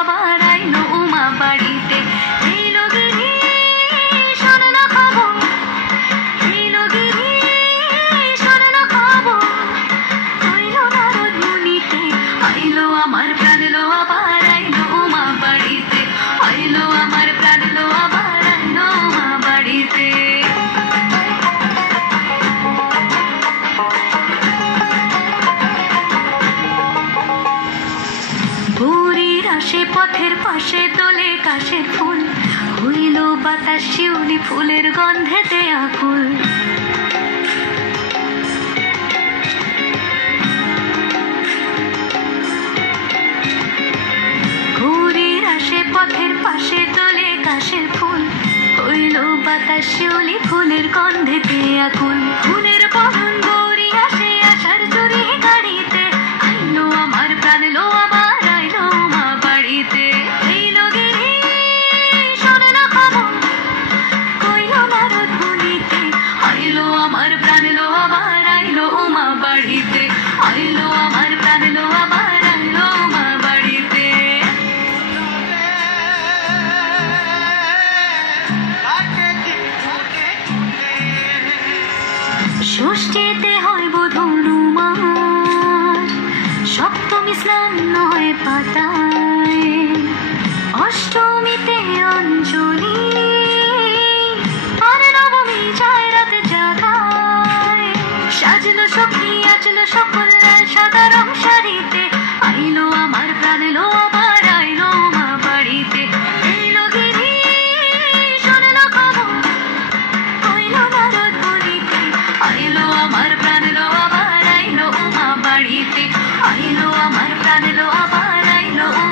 আবার আইলো উমা বাড়িতে। এলো গিরি শোনালো খবর, এলো গিরি শোনালো খবর, হইল নারদ মুনিতে। আইলো আমার প্রাণ লো আবার আইলো উমা বাড়িতে, আইলো আমার প্রাণ লো আবার আইলো উমা বাড়িতে। ভোরের আসে পথের পাশে তোলে কাশের ফুল, হইল বাতাস শিউলি ফুলের গন্ধেতে আকুল। ভোরের আসে পথের পাশে তোলে কাশের ফুল, হইল বাতাস শিউলি ফুলের গন্ধেতে আকুল। ফুলের বরণ গৌরী আসে আশার চুরি গাড়িতে, আইলো আমার প্রাণ লো আবার আইলো উমা বাড়িতে। এইলো গিরি শোনালো খবর, কইলো নারদ মুনিতে। আইলো আমার প্রাণ লো আবার আইলো উমা বাড়িতে, আইলো আমার প্রাণ লো আবার আইলো উমা বাড়িতে। ষষ্ঠীতে হয় বধূনুমার, সপ্তমী স্নান নয় পাতায়, অষ্টমীতে অঞ্জলি, আর নবমী যায় রাত জাগায়। সাজলো সখী আজলো সকল সাদা রং।